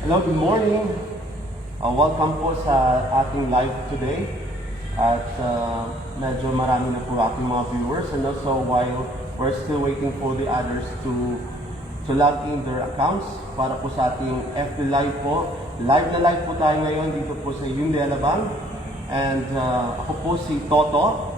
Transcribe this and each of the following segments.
Hello, good morning. Welcome po sa ating live today. At medyo marami na po ating mga viewers. And also while we're still waiting for the others to log in their accounts para po sa ating FB Live po. Live na live po tayo ngayon dito po sa Hyundai Alabang. And ako po si Toto,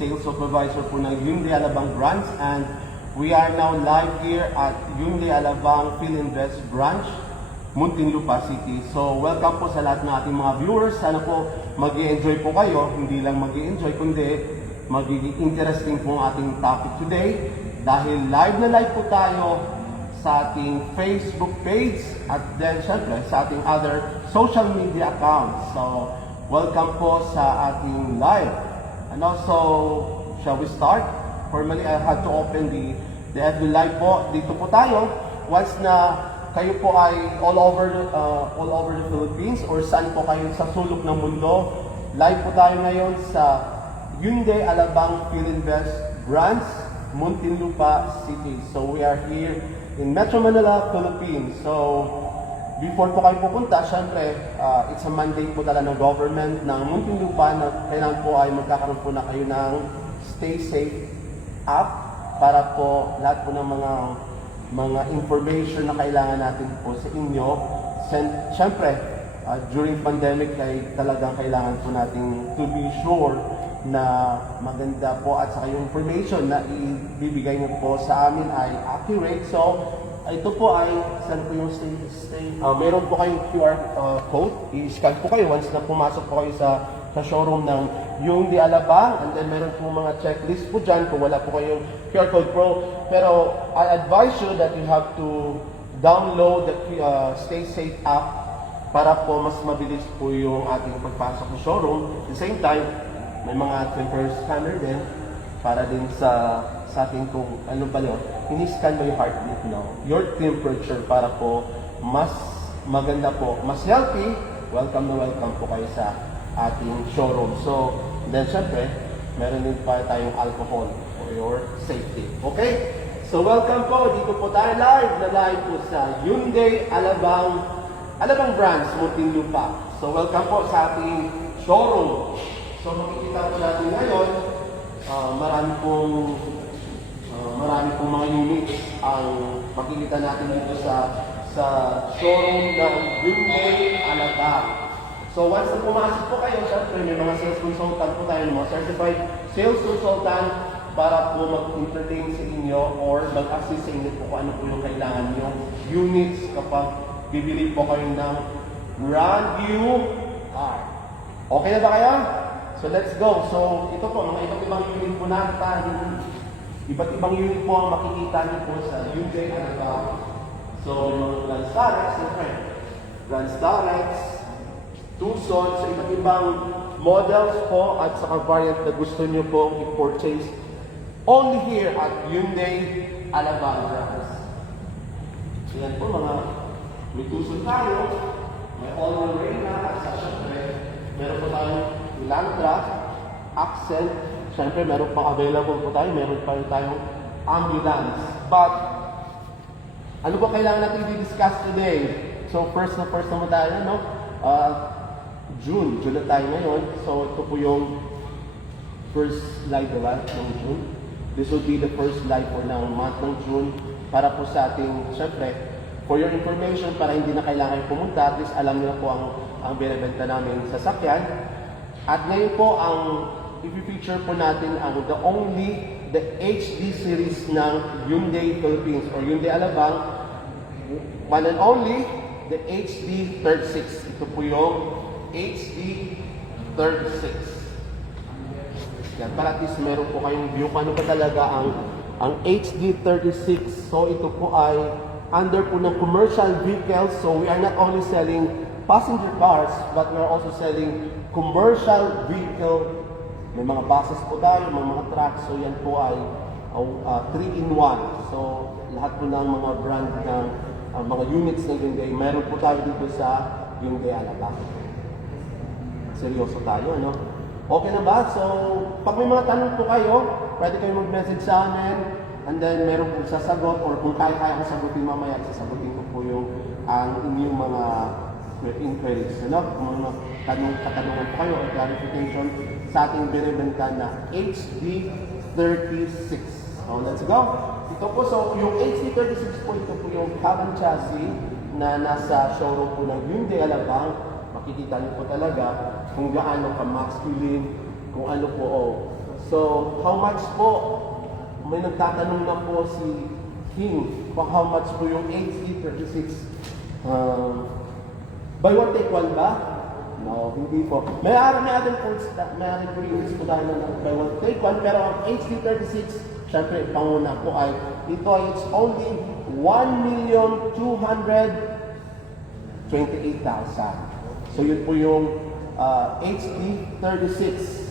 Sales Supervisor po ng Hyundai Alabang Branch. And we are now live here at Hyundai Alabang Philinvest Branch, Muntinlupa City. So, welcome po sa lahat ng ating mga viewers. Sana po mag-i-enjoy po kayo. Hindi lang mag-i-enjoy, kundi magiging interesting po ang ating topic today. Dahil live na live po tayo sa ating Facebook page at then syempre sa ating other social media accounts. So, welcome po sa ating live. And also, shall we start? Formally, I had to open the FB Live po. Dito po tayo. Once na kayo po ay all over the Philippines or saan po kayo sa sulok ng mundo, live po tayo ngayon sa Hyundai Alabang Philinvest Branch, Muntinlupa City. So we are here in Metro Manila, Philippines. So before po kayo pupunta, syempre it's a mandate po talaga ng government ng Muntinlupa na kailangan po ay magkakaroon po na kayo ng Stay Safe app para po lahat po ng mga information na kailangan natin po sa inyo. Siyempre, during pandemic ay talagang kailangan po natin to be sure na maganda po at saka yung information na ibibigay niyo po sa amin ay accurate. So, ito po ay, saan po yung stay? Meron po kayong QR code. I-scan po kayo once na pumasok po kayo sa showroom ng Hyundai Alabang, and then meron po mga checklist po dyan kung wala po kayong QR code Pro. Pero I advise you that you have to download the Stay Safe app para po mas mabilis po yung ating pagpasok ng showroom. At the same time, may mga temporary scanner din para din sa ating kung ano ba yun, ini-scan mo yung heartbeat, your temperature para po mas maganda po, mas healthy. Welcome na welcome po kayo sa ating showroom. So, then syempre, meron din pa tayong alcohol for your safety. Okay? So, welcome po. Dito po tayo live po sa Hyundai Alabang Branch, Muntinlupa. So, welcome po sa ating showroom. So, makikita po natin ngayon, marami pong mga units ang makikita natin dito sa showroom ng Hyundai Alabang. So once na pumasok po kayo, syempre may mga sales consultant po tayo, mga certified sales consultant para po mag-entertain sa inyo or mag-assist sa inyo po kung ano po yung kailangan nyo units kapag bibili po kayo ng brand new car. Okay na ba kayo? So let's go. So ito po, mga iba't ibang unit po natin. Iba't ibang unit po ang makikita niyo po sa Hyundai Alabang. So Grand Starex, Grand Starex, Tucson, sa iba't ibang models po at saka variant na gusto nyo pong i-purchase only here at Hyundai Alabang Branch. So yan po, mga may Tucson tayo, may all-wheel Reyna, at saka syempre, meron po tayong Elantra, Accent, syempre meron pang available po tayo, meron pa rin tayong ambulance. But, ano ba kailangan natin i-discuss today? So first naman tayo, June na tayo ngayon. So ito po yung first live ng June. This will be the first live for ng month ng June para po sa ating, syempre, for your information, para hindi na kailangan pumunta, at least alam niyo na po ang binibenta namin sa sasakyan. At ngayon po, ang i-feature po natin ang the HD series ng Hyundai Philippines or Hyundai Alabang, one and only, the HD 36. Ito po yung HD 36. Yan, para at least meron po kayong view kung ano ba talaga ang HD 36. So ito po ay under po ng commercial vehicles. So we are not only selling passenger cars, but we are also selling commercial vehicle. May mga buses po tayo, mga trucks. So yan po ay 3-in-1. So lahat po ng mga brand ng mga units na Hyundai, meron po tayo dito sa Hyundai Alabang. Seryoso tayo, ano? Okay na ba? So, pag may mga tanong po kayo, pwede kayo mag-message sa amin, and then meron po sasagot, or kung kaya ko sagutin mamaya, sasagutin ko po yung ang inyong mga inquiries. Ano? Kung mga katanungan po kayo o clarification sa ating binibenta na HD36. So, let's go! Ito po, so yung HD36 po, ito po yung carbon chassis na nasa showroom po ng Hyundai Alabang. Makikita niyo po talaga kung gaano ka-masculine, kung ano po. Oh. So, how much po? May nagtatanong na po si King kung how much po yung HD36. Buy one take one ba? No, hindi po. May other points that may po yung list po dahil na buy one take one, pero ang HD36, syempre, panguna po ay, ito ay it's only 1,228,000. So yun po yung HD36.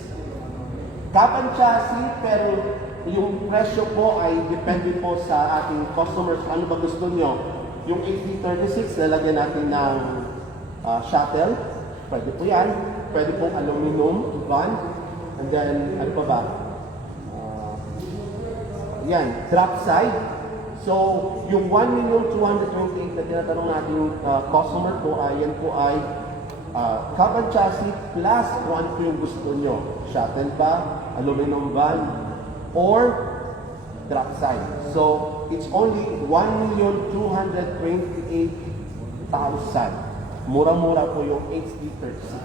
Carbon chassis, pero yung presyo po ay depende po sa ating customers. Ano ba gusto nyo? Yung HD36, lalagyan natin ng shuttle. Pwede po yan. Pwede pong aluminum van. And then, ano pa ba? Yan, drop side. So, yung 1,228,000 na tinatanong natin customer po, yan po ay carbon chassis plus kung ano po yung gusto nyo. Shuttle ba, aluminum van, or drop side. So, it's only 1,228,000. Mura-mura po yung HD36.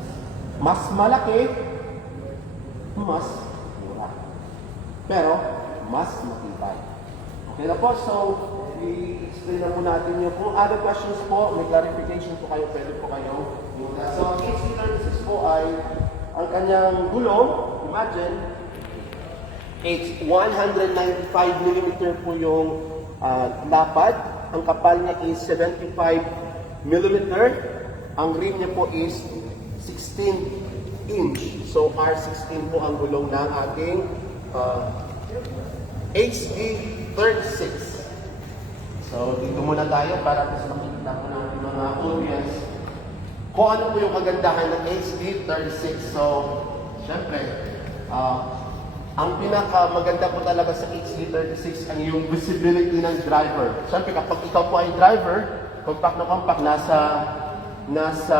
Mas malaki, mas mura. Pero, mas matibay. Okay na po, so, i-explain na po natin yun. Kung other questions po, may clarification po kayo, pwede po kayo. So, ang HD36 po ay, ang kanyang gulong, imagine, it's 195mm po yung lapad. Ang kapal niya is 75mm. Ang rim niya po is 16-inch. So, R16 po ang gulong ng ating HD36. So, dito muna tayo para mas makikita po ng mga audience kung ano po yung kagandahan ng HD36. So, syempre, ang pinakamaganda po talaga sa HD36 ang yung visibility ng driver. Syempre, kapag ikaw po ay driver, compact na compact, nasa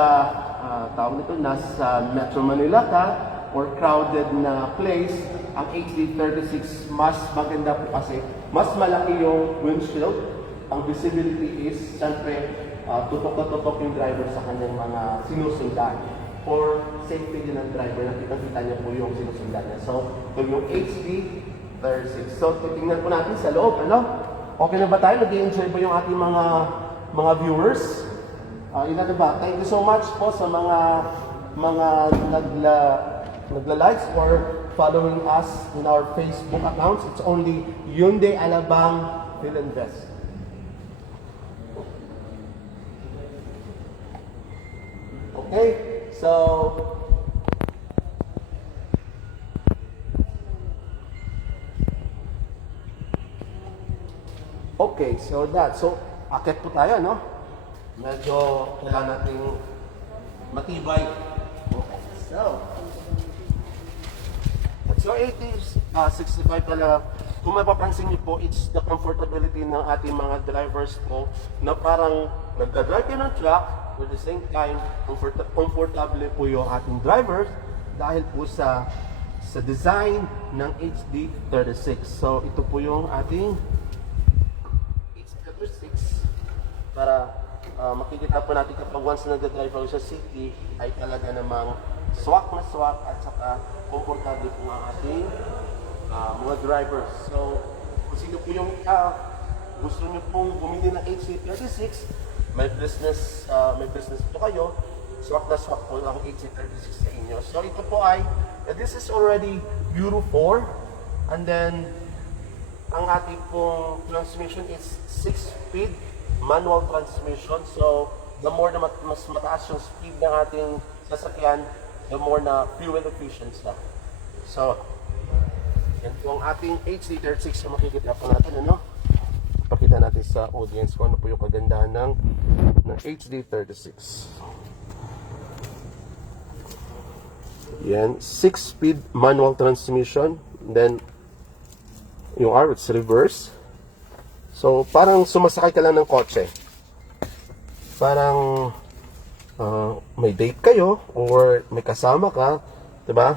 Metro Manila ka, or crowded na place, ang HD36 mas maganda po kasi mas malaki yung windshield. Ang visibility is, syempre, tutok na tutok yung driver sa kanyang mga sinusundan. For safety din ng driver, nakita niya po yung sinusundan niya. So, ito yung HD36. So, titingnan po natin sa loob, ano? Okay na ba tayo? Nag-i-enjoy ba yung ating mga viewers? Ilan na ba? Thank you so much po sa mga nagla-likes or following us in our Facebook accounts. It's only Hyundai Alabang Philinvest. Okay, so akit po tayo, no? Medyo kailangan nating matibay. Okay, so 80-65 talaga. Kung mapapansin niyo po, it's the comfortability ng ating mga drivers po na parang nagdadrive kayo ng truck, at the same time, comfortable po yung ating drivers dahil po sa design ng HD36. So, ito po yung ating HD36 para makikita po natin kapag once na nagdadrive ako sa city ay talaga namang swak na swak at saka komportable po ang ating mga drivers. So, kung sino po yung gusto nyo pong bumili ng HD36, may business po kayo, swak na swak po ang HD36 sa inyo. So, ito po ay, this is already Euro 4, and then, ang ating pong transmission is 6-speed manual transmission. So, the more na mas mataas yung speed ng ating sasakyan, the more na fuel efficient na. So, yan po ang ating HD36 na makikita po natin, ano? Pakita natin sa audience kung ano po yung kagandahan ng HD36. Yan, 6-speed manual transmission. Then, yung R, it's reverse. So, parang sumasakay ka lang ng kotse. parang may date kayo or may kasama ka, 'di ba?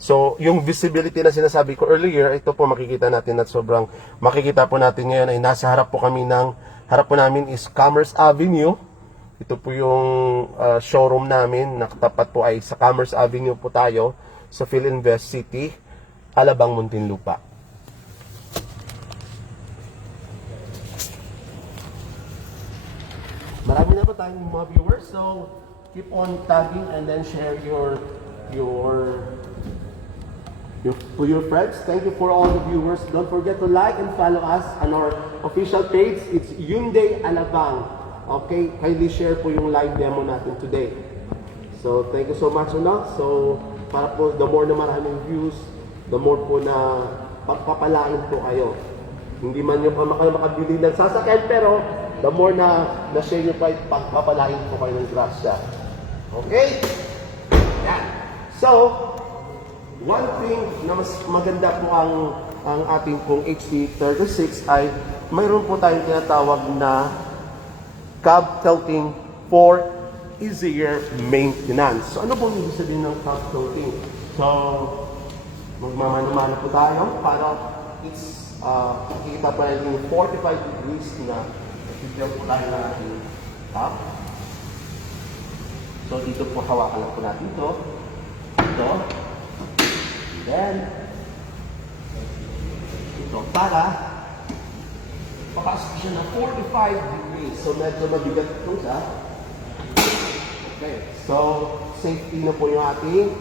So, yung visibility na sinasabi ko earlier, ito po makikita natin at sobrang makikita po natin ngayon ay nasa harap po kami harap po namin is Commerce Avenue. Ito po yung showroom namin, nakatapat po ay sa Commerce Avenue po tayo sa Philinvest City, Alabang, Muntinlupa. Marami na po tayong mga viewers, so keep on tagging and then share to your friends. Thank you for all the viewers. Don't forget to like and follow us on our official page. It's Hyundai Alabang. Okay, kindly share po yung live demo natin today. So thank you so much, So para po the more na maraming views, the more po na pagpapalain po kayo. Hindi man yung kayo makabili ng sasakyan, pero the more na share nyo pa, pagpapalain po kayo ng grasya. Okay? Yan. So, one thing na mas maganda po ang ating pong HD36 ay mayroon po tayong tinatawag na cab tilting for easier maintenance. So, ano pong ibig sabihin ng cab tilting? So, magmamano-mano po tayo para makikita pa rin yung 45 degrees na i-tilt po tayo na ating cab. So, dito po hawakan lang po natin ito. Ito. Then, ito para papasok siya na 45 degrees. So, medyo mabigat ito siya. Okay. So, safety na po yung ating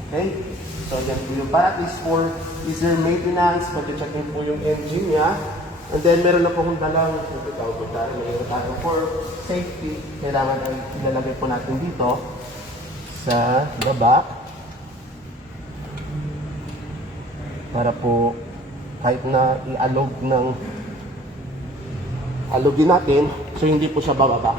okay. So, yan po yung para at least for easier maintenance, pag-checkin po yung engine niya. And then, meron na po kung dalang for safety, kailangan ay ilalagay po natin dito sa the back para po kahit na alogin natin, so hindi po siya bababa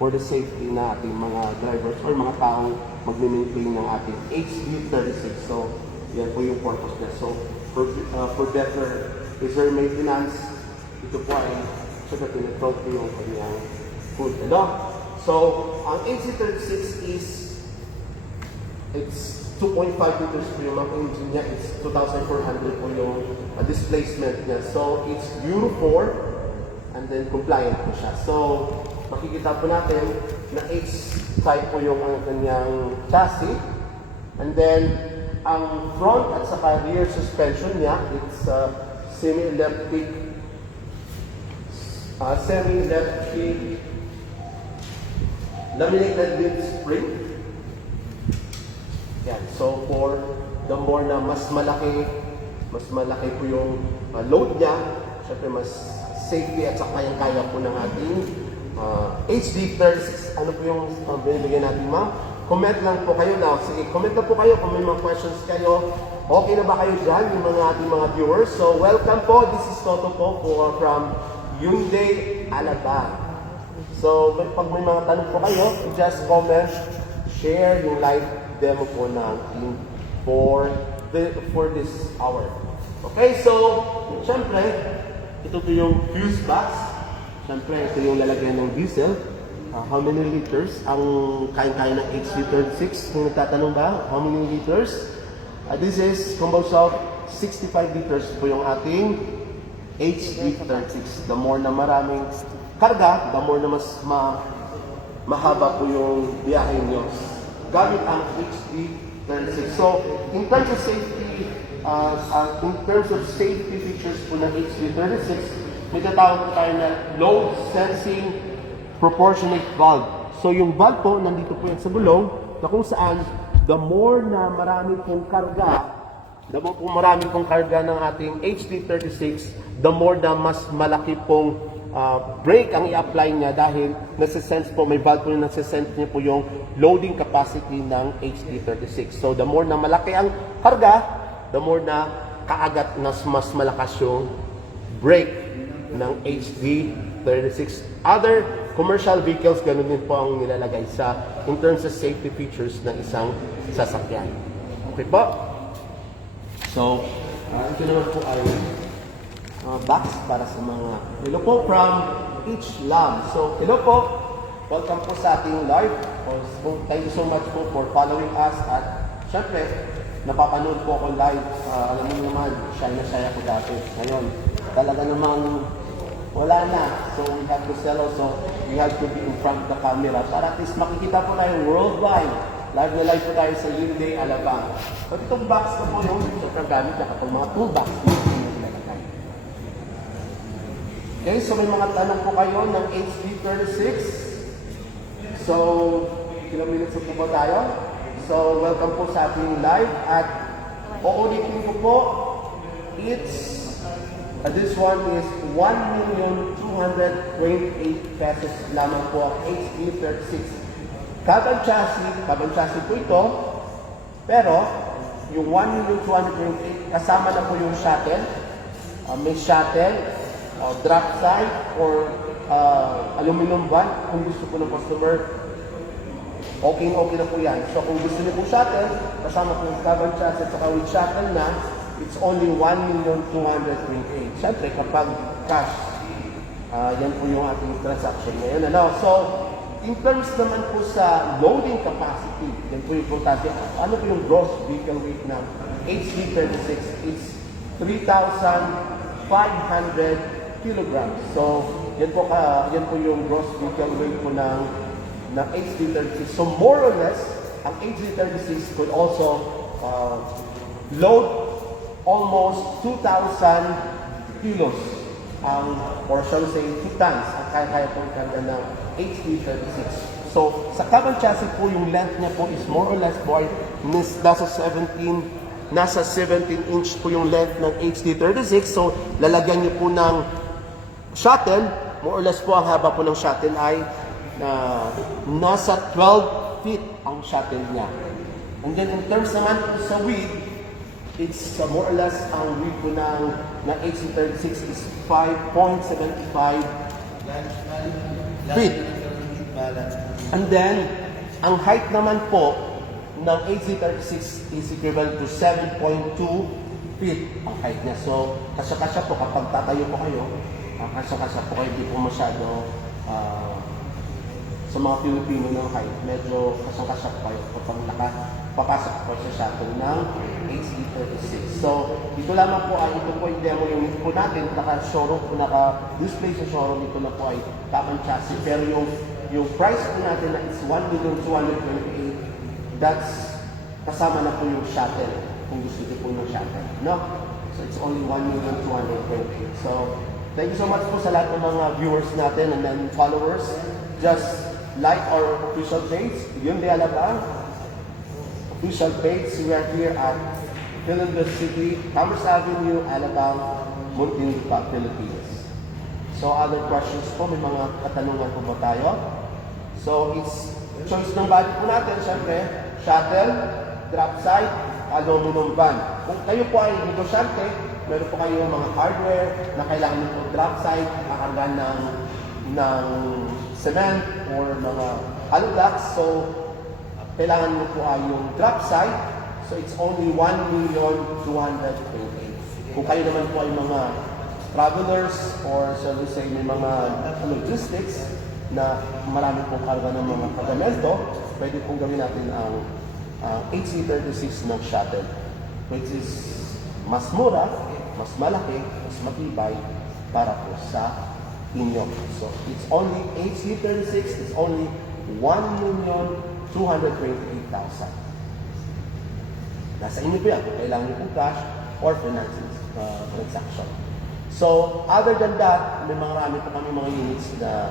for the safety na ating mga drivers or mga taong mag-maintain ng ating HD36. So, yan po yung purpose niya. So, for better easier maintenance, ito po ay siyempre pinag-control po yung kanyang food. So, ang HD36 is it's 2.5 liters po yung mga engine niya. It's 2,400 po yung displacement niya. So, it's Euro 4 and then compliant po siya. So, makikita po natin na H-type po yung kanyang chassis. And then, ang front at saka rear suspension niya, it's semi-elliptic laminated lid spring. Yan. So, for the more na mas malaki po yung load niya, syempre mas safety at saka kaya po ng ating HD36. Ano po yung binibigyan natin, ma'am? Comment lang po kayo na. Sige, comment lang po kayo kung may mga questions kayo. Okay na ba kayo dyan, yung mga ating mga viewers? So, welcome po. This is Toto po from Hyundai Alabang. So, pag may mga tanong po kayo, just comment, share yung live demo po natin for this hour. Okay, so, syempre, ito po yung fuse box. Syempre, ito yung lalagyan ng diesel. How many liters ang kaya-kaya ng HD36? Kung nagtatanong ba, how many liters? This is composed of 65 liters po yung ating HD36. The more na maraming karga, the more na mas mahaba po yung biyahe nyo gamit ang HD36. So, in terms of safety features po ng HD36, may tatawag po tayo na load sensing proportionate valve. So, yung valve po, nandito po yan sa gulong, na kung saan, the more na marami pong karga, ng ating HD36, the more na mas malaki pong brake ang i-apply niya dahil nasa-sense po, may valve po na nasa-sense niya po yung loading capacity ng HD36. So, the more na malaki ang karga, the more na kaagat na mas malakas yung brake ng HD36. Other commercial vehicles, ganun din po ang nilalagay in terms of safety features ng isang sasakyan. Okay po? So, Ito naman po ay box para sa mga hello po from each lab. So, hello po. Welcome po sa ating live. Thank you so much po for following us. At syempre, napapanood po ako live. Alam mo naman, shy na shy ako dati. Ngayon, talaga namang wala na. So, we have to sell also. We have to be in front of the camera para at least makikita po tayo worldwide. Live na live po tayo sa Hyundai, Alabang. So, itong box ko po yung sobrang gamit na kapag mga toolbox. Okay, so may mga tanong po kayo ng HD36. So, ilang minutes po ba tayo? So, welcome po sa ating live. At uulitin ko po, this one is 1,228,000 pesos lamang po ang HD36. Carbon chassis po ito, pero yung 1,228,000 kasama na po yung shuttle. May shuttle, drop side, or aluminum van. Kung gusto po ng customer, okay na po yan. So kung gusto niyo po shuttle, kasama po yung carbon chassis at saka with shuttle na, it's only 1,228,000. Siyempre, kapag cash, yan po yung ating transaction ngayon. So, in terms naman po sa loading capacity, yan po yung importante. Ano po yung gross vehicle weight ng HD36? It's 3,500 kilograms. So, yan po yung gross vehicle weight po ng HD36. So, more or less, ang HD36 could also load almost 2,000 kilos or shall we say 2 tons ang kaya po karga ng HD36. So, sa carbon chassis po, yung length niya po is more or less po ay nasa 17 inch po yung length ng HD36. So, lalagyan niyo po ng shuttle, more or less po ang haba po ng shuttle ay nasa 12 feet ang shuttle niya. And then in terms naman po sa width, it's more or less ang width po ng HD36 is 5.75 feet. And then, ang height naman po ng HD36 is equivalent to 7.2 feet ang height niya. So, kasya-kasya po kapag tatayo po kayo, kasya-kasya po kayo, hindi po masyado sa mga Pilipino ng height, medyo kasya-kasya po kayo kapag nakapapasok po sa shuttle ng HD36. So, dito lamang po ay ito po yung demo unit po natin, naka-showroom po, naka-display sa showroom, ito na po ay carbon chassis. Pero yung price po natin na is 1,228,000, that's kasama na po yung shuttle, kung gusto niyo po ng shuttle, no? So, it's only 1,228,000. So, thank you so much po sa lahat ng mga viewers natin and then followers. Just like our official page, Hyundai Alabang official page. We are here at Philander City, Commerce Avenue, Alabang, Muntinlupa, Philippines. So other questions po, may mga katanungan po ba tayo? So it's choice ng body po natin, syempre, shuttle, drop side, aluminum van. Kung kayo po ay negosyante, meron po kayong mga hardware na kailangan nyo po drop side, kakarga ng cement or mga hollow blocks. So, kailangan mo po ay yung drop side. So, it's only 1,228,000. Kung kayo naman po ay mga travelers or shall we say may mga logistics na marami pong karga ng mga pagamento, pwede pong gawin natin ang HC36 ng shuttle, which is mas mura, mas malaki, mas matibay para po sa inyo. So, it's only HC36, it's only 1,228,000. Nasa inyo po yan, kung kailangan nyo po cash or financing transaction. So, other than that, may marami po kami mga units na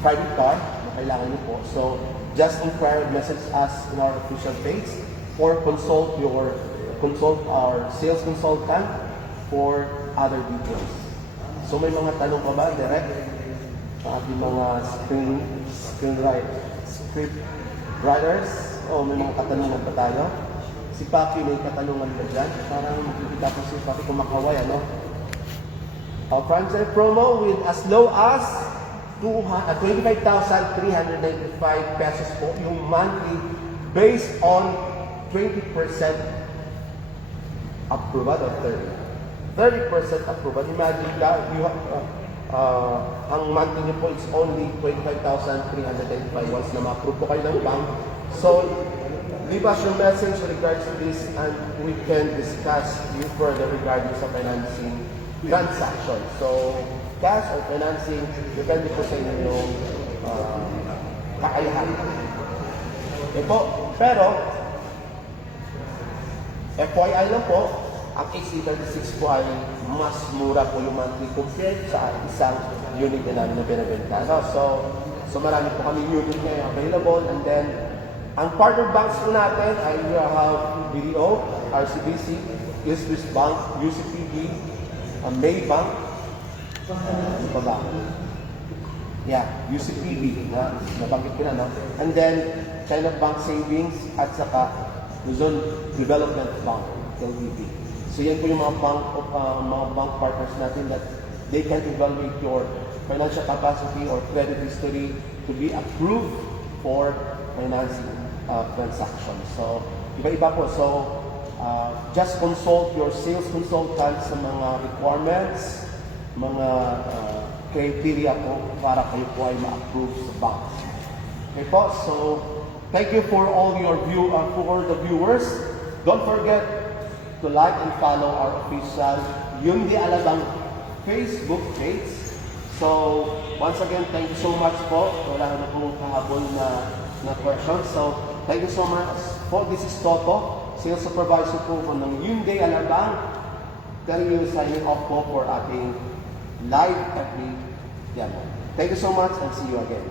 private car na kailangan nyo po. So, just inquire, message us in our official page or consult our sales consultant for other details. So may mga tanong pa ba, direct? Ating mga script writers, o may mga katanungan pa tayo? Si Papi, may katanungan ba dyan? Parang makikita po si Papi kumakaway, ano? Franchise promo with as low as 25,395 pesos po yung monthly based on 20% approval or 30% approval. Imagine that you have, ang monthly niyo po is only 25,395 once na ma-approve po kayo ng bank. So, leave us your message regards to this and we can discuss you further regarding sa financing transaction. So, cash or financing, depende po sa inyong kakayahan. Pero, FYI lang po, ang HC36 po ay mas mura po yung monthly compared sa isang unit na namin na binibenta. No? So marami po kami unit ngayon available, and then ang partner banks po natin ay we have BDO, RCBC, East West Bank, UCPB, Maybank, ano pa ba? Yeah, UCPB, nabanggit ko na, no? And then China Bank Savings at saka Luzon Development Bank, LDB. So yan po yung mga bank partners natin that they can evaluate your financial capacity or credit history to be approved for financing transactions. So iba-iba po. So just consult your sales consultant sa mga requirements, mga criteria po para kayo po ay ma-approve sa bank. Okay po, so thank you for all your for the viewers. Don't forget to like and follow our official Yundi Alabang Facebook page. So, once again, thank you so much po. Wala na pong kahabol na question. So, thank you so much po. This is Toto, Sales Supervisor po ng Yundi Alabang. Telling you signing off po for ating live every demo. Thank you so much and see you again.